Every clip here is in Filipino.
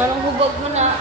Parang hubog mo na.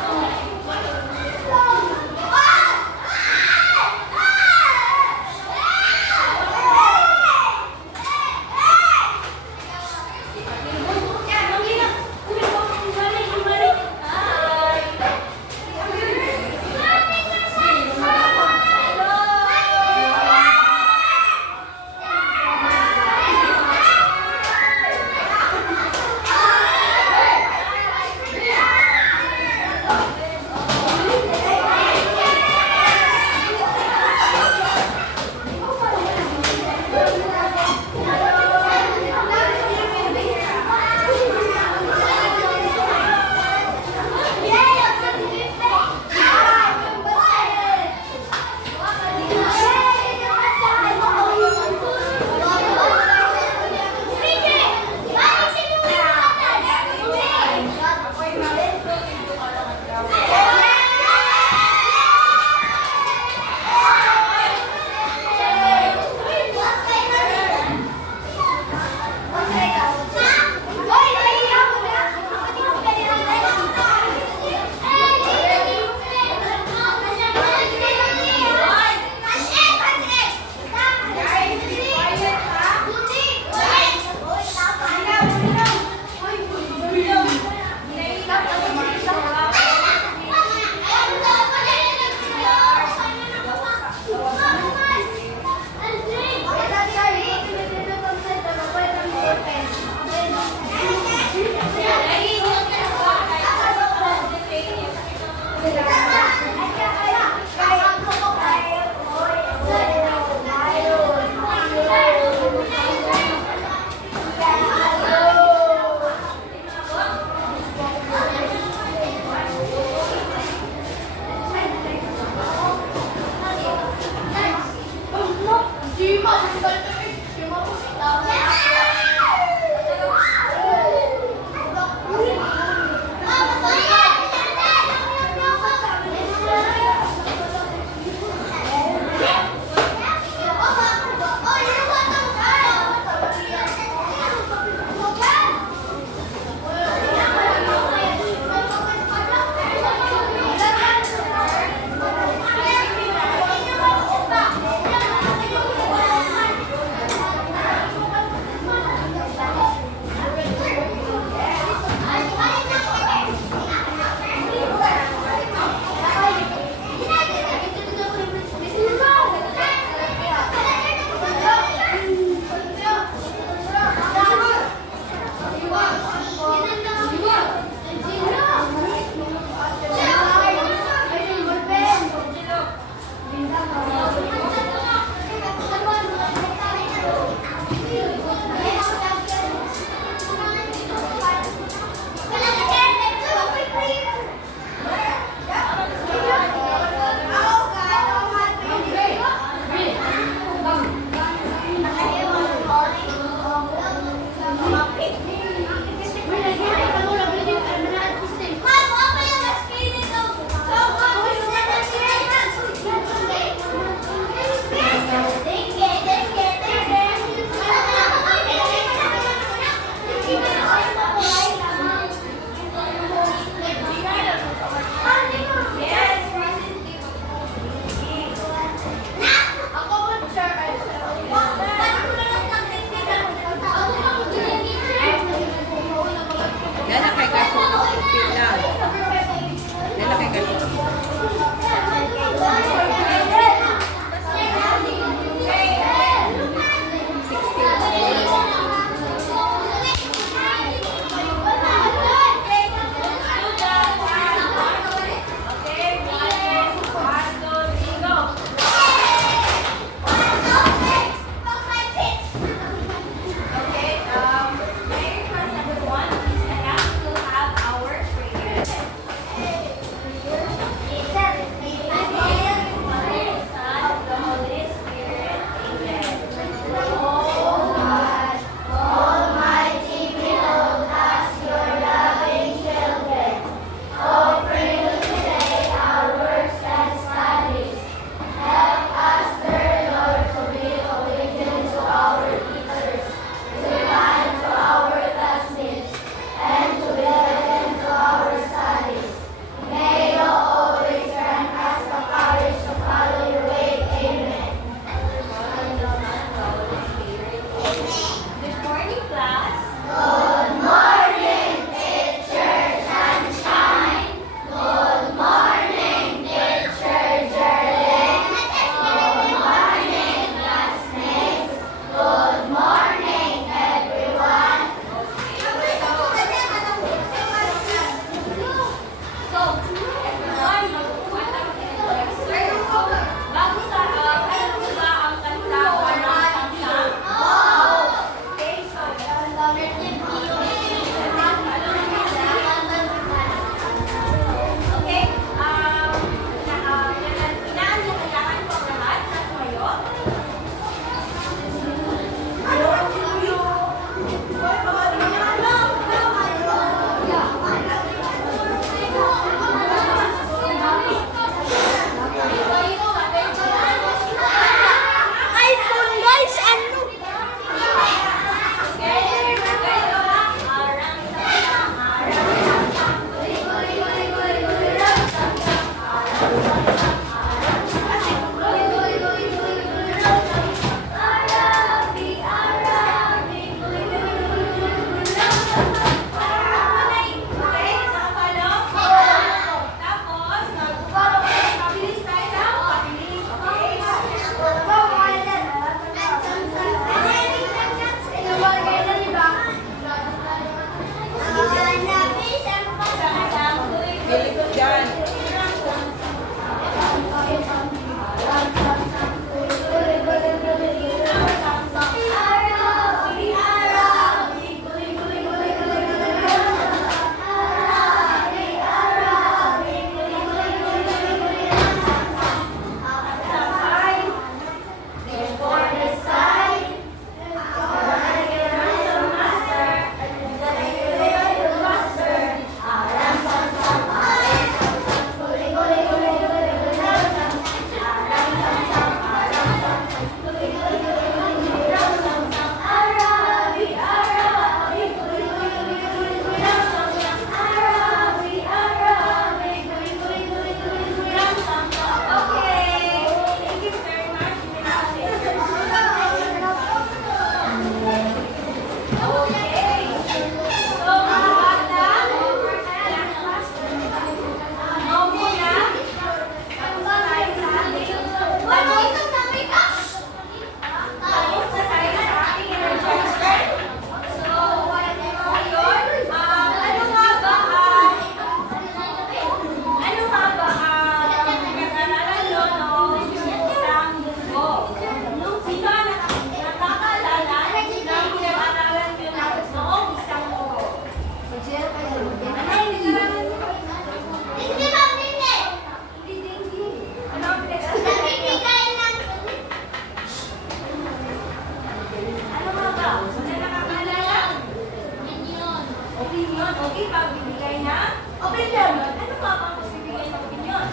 opinion. Okay, pagbibigay na opinion. Ano pa ang pagbibigay ng opinion?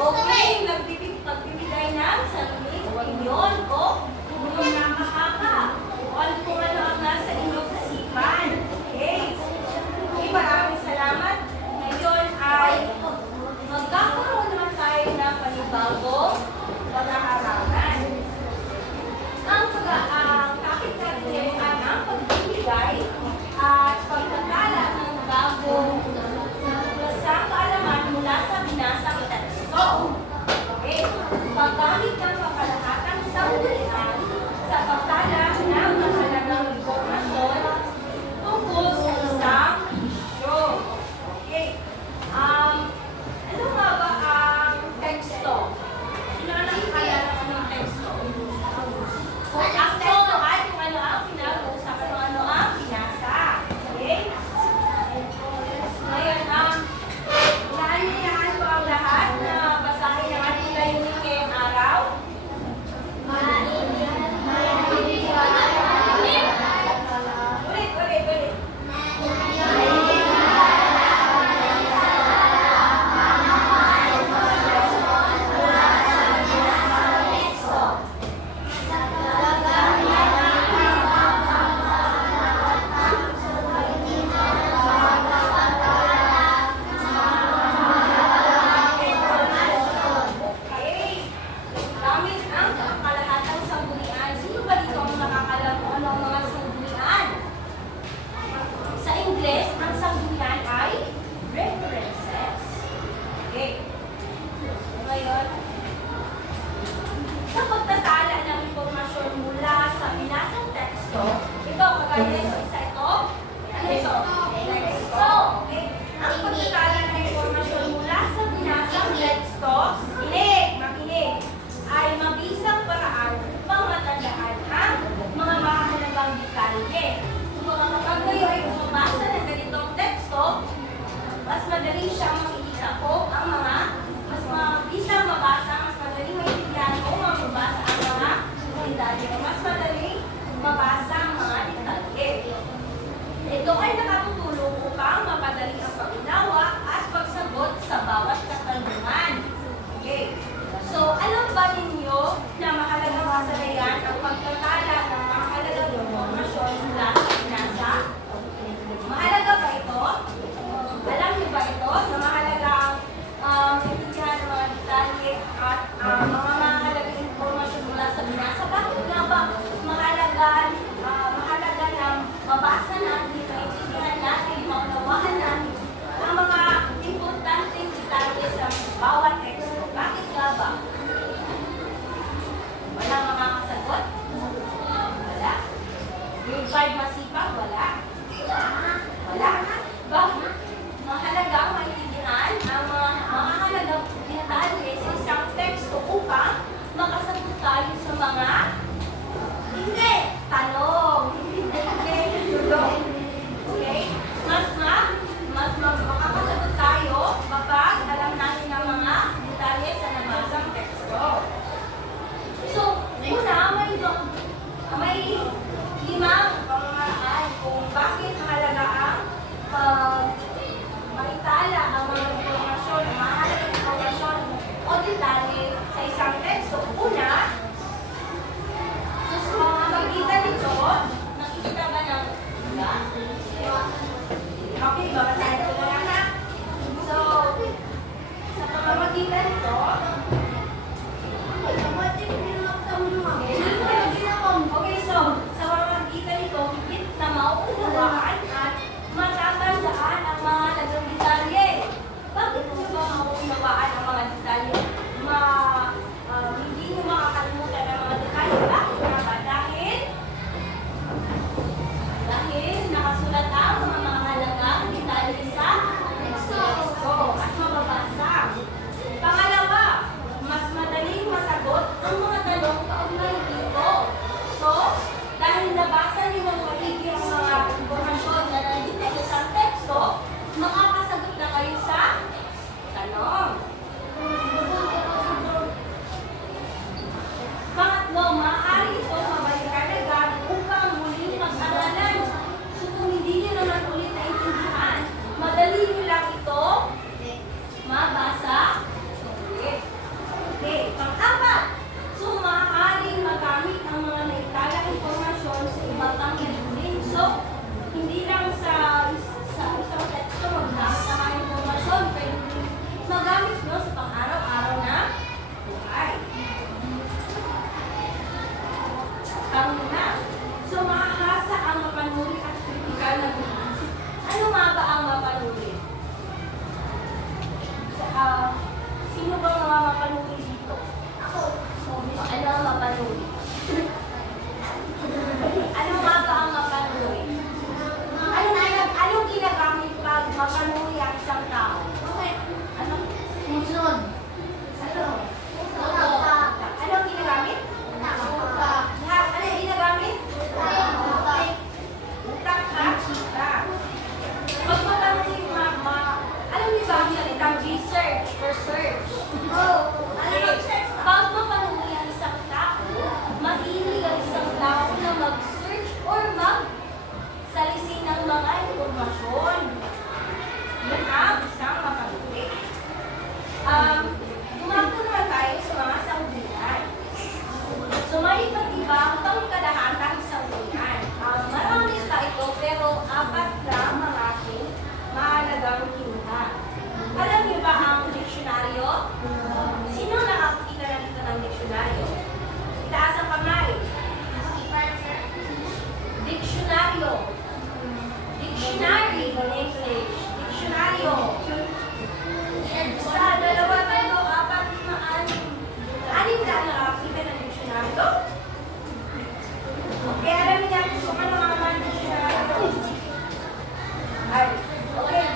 Okay, pagbibigay ng sariling opinion o yung nakakaka. Kung ano ang nasa inyong isipan. Okay. Okay, maraming salamat. Ngayon ay magkakaroon naman tayo ng panibagong pag-aaralan. Ang topic natin ay ang pagbibigay at pagtatala ng bagong basang kaalaman mula sa binasang teksto. Okay. Paggamit ng kapalahatang sanggunian sa pagtala ng mahalagang impormasyon tungkol sa isang isyu. Okay. Ano nga ba ang teksto? Sino ang nakakala ng teksto? Ang teksto ay kung ano ang pinag-uusapan, kung ano ang binasa. Okay? Ngayon, naalihan po ang lahat na basahin ang ating layunin ngayong araw. Ulit. Okay. Gamit ang kalahatang sanggunian. Sino ba dito ang nakakalam kung ano ang mga sanggunian? Sa Ingles, ang sanggunian ay references. Okay. Ngayon, sa pagtatala ng impormasyon mula sa binasang teksto, ito, kagaya sa isa ito, ano ito? Teksto. Okay. Ang pagtatala ng impormasyon mula sa binasang teksto, makinig, ay mabisang paraan upang matandaan ang mga mahalagang detalye. Kapag kayo ay bumabasa ng ganitong teksto, mas madali siyang makikita ko ang mga mas mabisang mabasa, mas madaling maintindihan ko mababasa ang mga detalye. Mas madaling mabasa ang mga detalye. Ito ay nakatutulong upang mapadali ang pag-unawa at pagsagot sa bawat katanungan. Okay. So, alam ba ninyo na mahalagang kasalayan ang pagtatala ng mahalagang impormasyon mula sa binasa? Mahalaga ba ito? Alam niyo ba ito na mahalaga ang intindihan ng mga detalye at mga mahalagang impormasyon mula sa binasa? Bakit nga ba mahalaga ng mabasa natin, maintindihan natin, maunawaan natin ang mga importanteng detalye sa bawat teksto? Bakit nga ba? Wala makakasagot? Wala. Grade 5 masipag? Wala. Wala. Bakit? Mahalagang maintindihan ang mga mahalagang detalye sa isang teksto upang makasagot tayo sa mga hindi. Tanong. Hindi. Tulong. Okay? Mas makakasagot tayo kapag alam natin ang mga detalye sa nabasang teksto. So, una, may limang pamamaraan kung bakit mahalaga ang maitala ang mga informasyon, mahalagang informasyon o detalye sa isang teksto. Una, sa pamamagitan nito, nakikita ba ng okay, babasahin ko na lang ha. So, sa pamamagitan nito, okay, so, sa pamamagitan nito, higit na mauunawaan at matatandaan ang mga lagang detalye. Bakit mo ba mauunawaan ang mga detalye? Hindi mo makakalimutan ang mga detalye. Bakit nga ba? Dahil nakasulat ang mga mahalagang detalye sa teksto at mababasa. Pangalawa, mas madaling masagot ang mga tanong kaugnay dito. So, dahil nabasa niyo ng maigi ang mga impormasyon na nandito sa isang teksto, makakasagot na kayo sa tanong. mapanuri? Ano nga ba ang mapanuri? Anong ginagamit pag mapanuri ang isang tao? Ano? Musunod. Anong ginagamit? Ano ginagamit? Utak ka? Chika. Pag mapanuri, alam niyo ba ang salitang research or search? Pag mapanuri ang isang tao, mahilig ang isang tao na mag-search or mag-salisin ng mga informasyon. Yun ang isang mapanuri. Dumako naman tayo sa mga sanggunian. So, may iba't ibang pangkadahatang sanggunian. Marami pa ito, pero 4 lang ang ating mahalagang kinuha. Alam niyo ba ang diksyonaryo? Sino nakakita na dito ng diksyonaryo? Itaas ang kamay. Diksyonaryo. Dictionary in English. Diksyonaryo. Sa 2, 3, 4, 5, 6, 6 na nakakita ng diksyonaryo? Okay, alam niyo natin kung ano mga diksyonaryo. Ay, okay.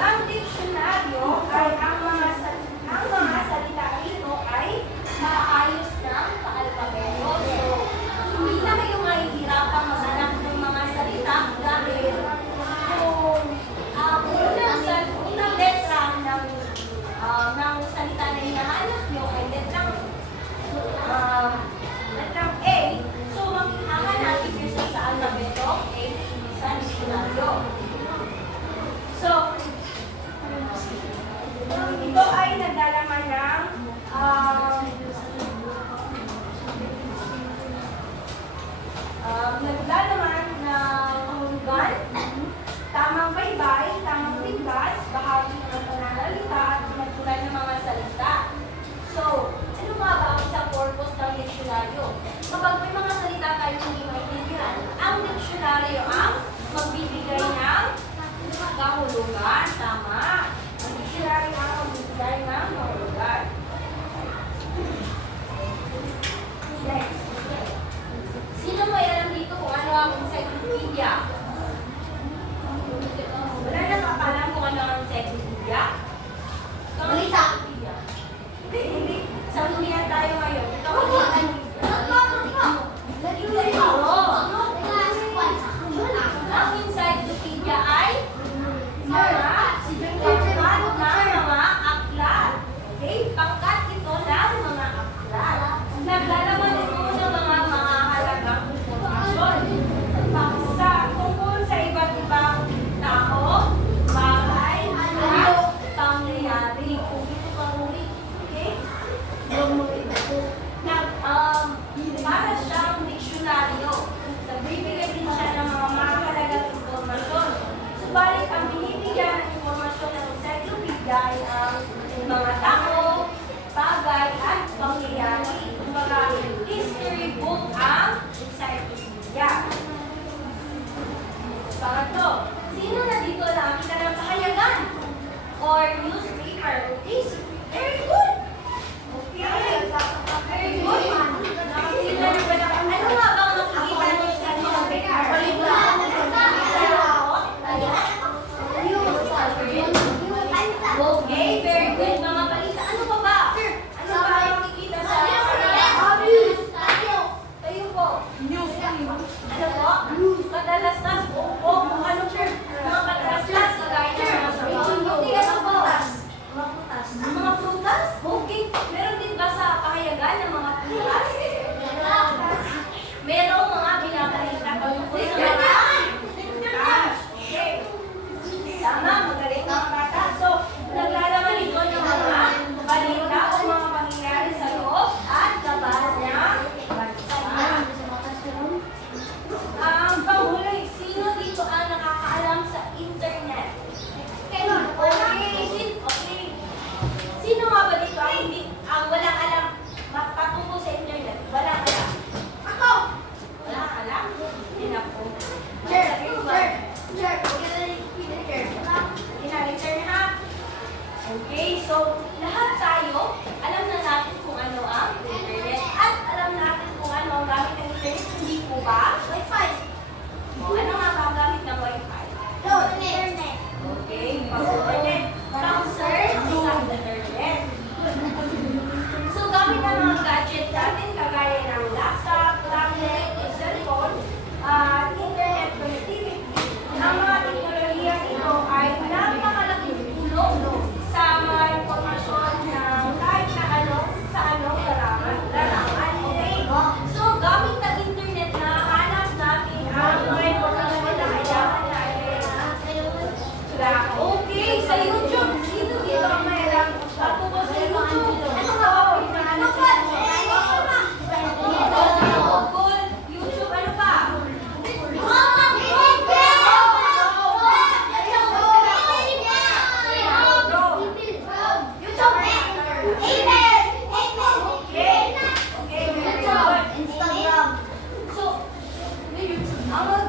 Ang diksyonaryo ay ang mga salita rito ay maayos ng paalpabeto. So, hindi na kayo mahihirapang maghanap ng mga salita dahil kung unang letra ng salita na hinahanap nyo ay letrang A. So, hahanapin nyo sa alpabeto A sa diksyonaryo. So, ito ay naglalaman ng kahulugan, tamang baybay, tamang bigkas, bahagi ng pananalita at pinagtulan ng mga salita. So, ano nga ba ang isang purpose ng diksyonaryo? Kapag may mga salita tayo hindi maintindihan, ang diksyonaryo ang magbibigay ng kahulugan. Tama. Ang diksyonaryo ang magbibigay ng kahulugan. Next. Sino may alam dito kung ano ang encyclopedia? Wala nang alam kung ano ang encyclopedia? Ito ang encyclopedia. Hindi. Sanggunian tayo ngayon. Ito ang encyclopedia. Ang encyclopedia ay mga aklat. Okay? Pangkat ito ng mga aklat. Naglalaman ito ng mga mahalagang informasyon. Tungkol sa iba't ibang tao, bagay, at pangyayari. Kung ito pangulit, okay? Para siyang diksyonaryo. Nagbibigay din siya ng mga mahalagang informasyon. Subalit, ang binibigyan ng informasyon ng encyclopedia ay ang mga tao, bagay, at pangyayari. Kumbaga, history book ang encyclopedia. Pangatlo, sino na dito nakakita ng pahayagan or newspaper? Okay, very good. Okay, very good. Nakakita na ba na? Ano nga bang makikita niyo sa newspaper? Okay, very good. Mga balita. Ano pa ba? Ano ba ang makikita sa tayo po? News. Ano po? Kadalastas. O kung ano sir? Mga kadalastas. Kagaya ng mga sabaw. Mga prutas.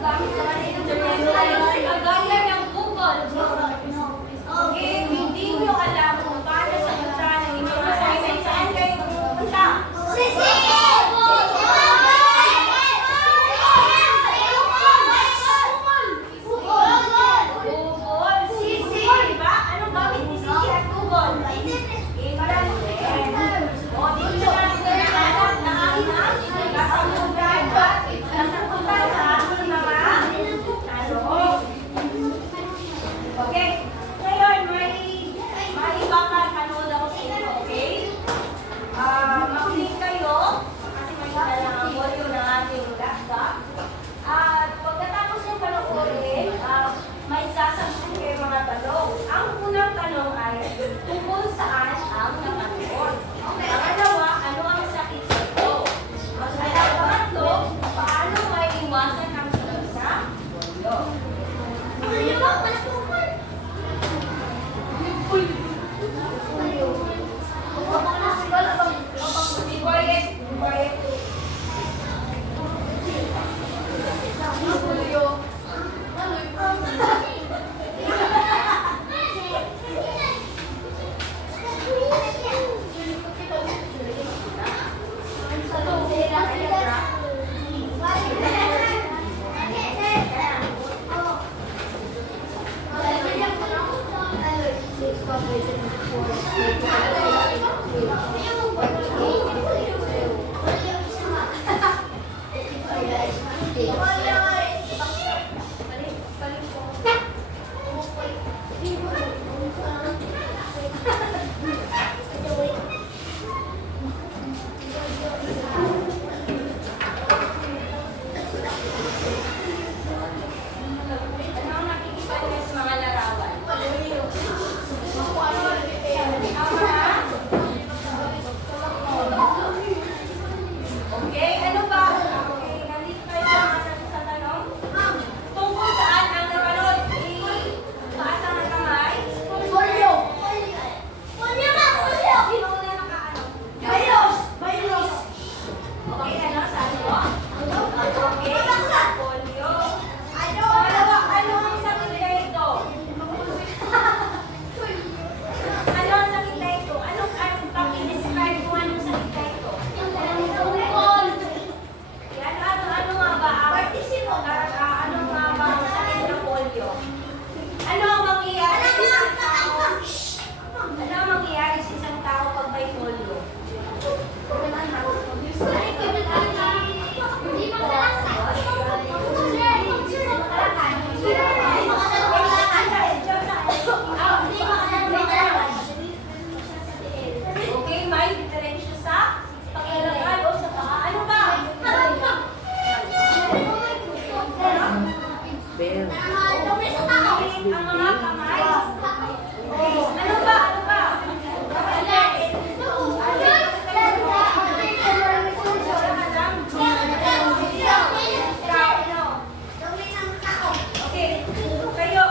gamit naman ng internet ay kagaya ng Google. Okay, hindi nyo alam kung paano sagutan ang inyong assignment. Saan kayo pupunta? Google. Sisi. Diba? Anong gamit ni Sisi at Google? Internet. O, dito natin nalaman na ang kasagutan sa mga tanong. Okay. Ngayon, may ipapanood ako sa inyo, okay? Makinig kayo kasi may lang ang audio ng ating laptop. At pagkatapos ng panoorin, may sasagutin kayo mga tanong. Ang unang tanong ay tungkol saan ang nakatuon. Pangalawa, ano ang sakit nito? At ang pangatlo, paano may iwasan ang sakit sa ulo? Be quiet. Be quiet. Ano ang nakikita niyo sa mga larawan? Okay, ano ba? Okay, nandito tayo sa tanong. Tungkol saan ang napanood? Taas ang kamay. Sino una nakaano? Okay, ano? Saan mo? Okay, polio. Pangalawa, ano ang sakit na ito? Ano ang sakit na ito? Anong pag-describe mo anong sakit na ito? Yan, ano nga ba ang ano nga ba ang sakit ng polio? Ano ang mangyayari sa isang tao? Ano ang mangyayari sa isang tao pag may polio? Okay, may diferensya sa paglalakad o sa paa. Ano ba? Ang mga kamay. Ano ba? Ano ba? Okay, kayo.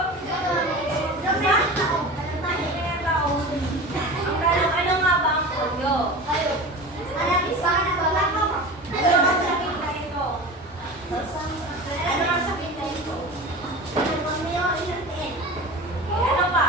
Ang tanong, ano nga ba ang polio? Ano ang sakit na ito? Ano ang sakit na ito? Ano pa?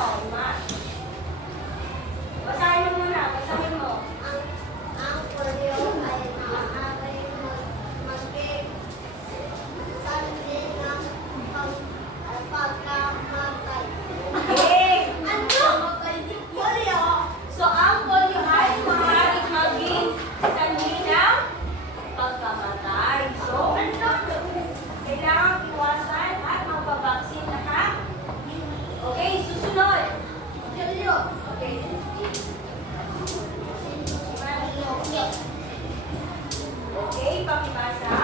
Math. Basahin mo muna, basahin mo. Ang polio ay maaari mag-sandin ng pagkamatay. Okay. Ano? Polio. So, ang polio ay maaaring maging sanhi ng pagkamatay. So, kailangan iwasan at magpabaksin na ka. Okay, susunod. Okay. Okay, pakibasa.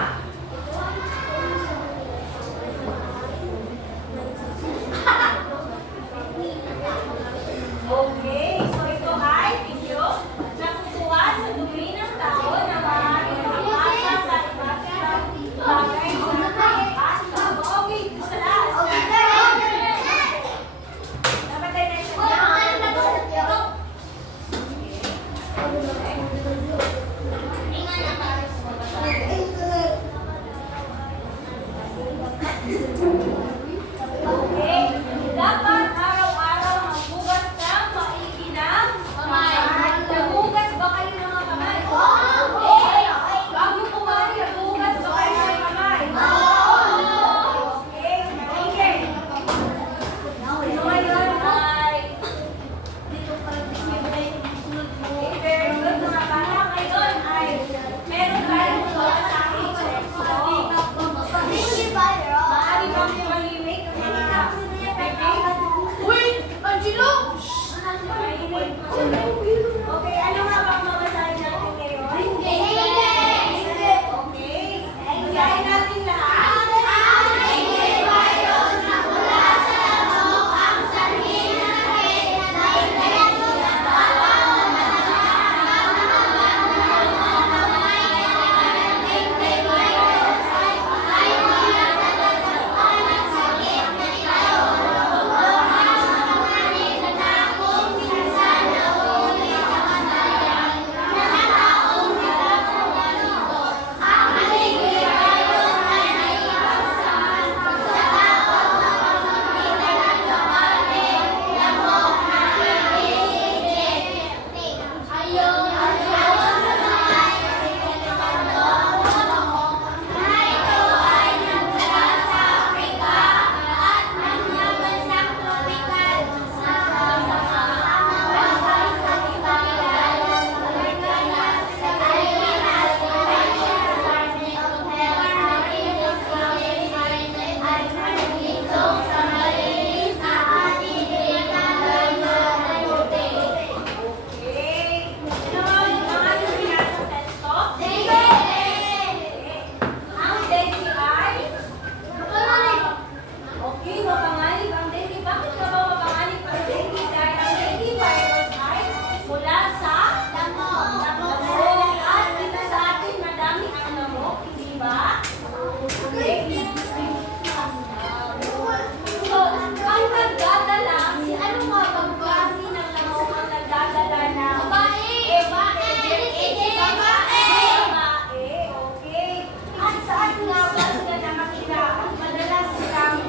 Okay, so ito ay video na kukuha sa dumi ng tao na maaaring makasa sa iba't ibang bagay na at tao. Okay, sa lahat. Dapat tayo next Okay, dapat araw-araw maghugas ng maigi ng kamay. Naghugas ba kayo ng mga kamay? Bago kumain, naghugas ba kayo ng kamay? Okay, maigi. So ngayon ay very good mga bata. Ngayon ay meron tayong babasahin text. Maaari bang malimik ang mga Uy! Angelo! malimik? Okay, ano nga bang mabasahin natin ngayon? Okay, basahin natin lahat. Okay. Ano nga yung mga binasa teksto? Ang dengue ay? Okay, mapanganib ang dengue. Bakit ka ba mapanganib ang dengue? Dahil ang dengue virus ay mula sa lamok. At dito sa atin madami ang lamok, hindi ba? Okay. So, ang nagdadala, ano nga bang klase ng lamok ang nagdadala ng babae, okay. At saan nga ba sila nakatira? At madalas silang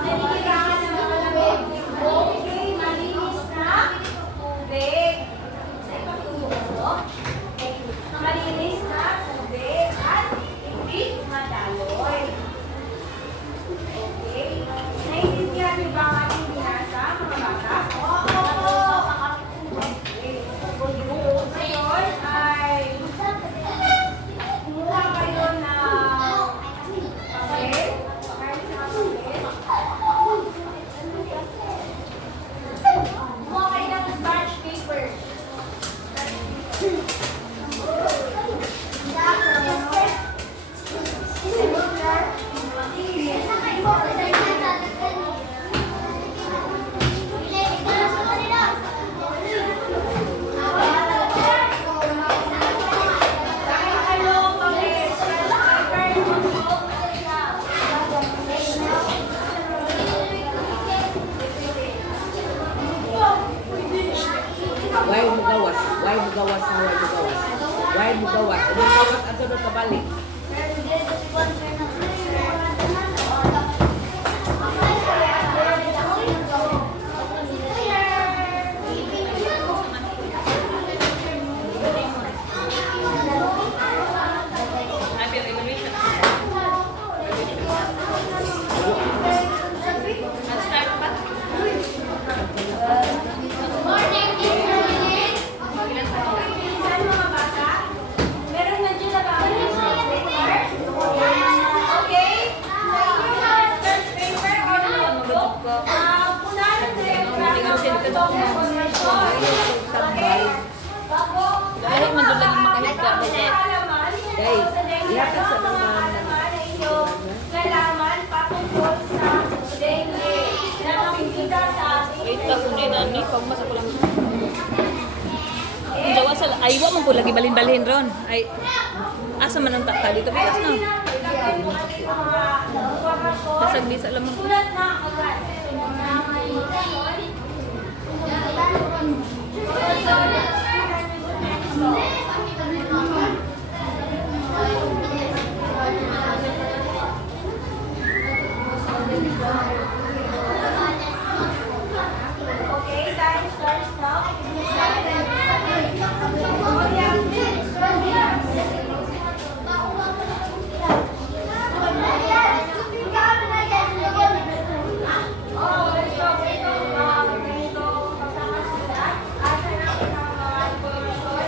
nanikirangan ng mga lamok. Okay, malinis na tubig. Sa ipatulog ko. Okay. Malinis na tubig at hindi madaloy. Okay. Naiintindihan niyo ba ang ating binasa, mga bata? Okay. Ngayon ay kumuha kayo ng papel. Kahit sa papel. Kumuha kayo ng scratch paper. Why mo gawas? Why mo gawas? Why mo gawas? Ano gawas at sunod kabalik? siya dito sa kumaw. Tambay. Lahi man doon lagi makahigda. Guys, ihatag sa naman Nalaman patungkol sa dengue na nakikita sa ating Wait lang kung nani. Pagmasa ko lang. Ang jawa sa... Ay, wa man po lagi balhin-balhin ron. Ay, asa man ang takta dito. Bigas no. Basag bisa lang mo. Sulat na agad. Okay, time starts now. Oh, let's go. Ito, ganito, pagkakasulat. At hanapin ang mga impormasyon.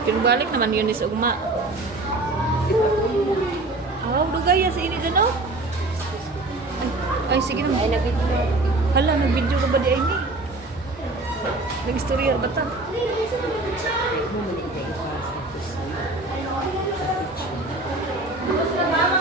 Kinubalik naman yun sa ugma. Aw, dugaya sa ini dano. Ay, sige naman. ay nabidyo. Hala, nag-video ka ba di ay ni? Nag-istorya ba ta? Mo man ipasa. Basta mama,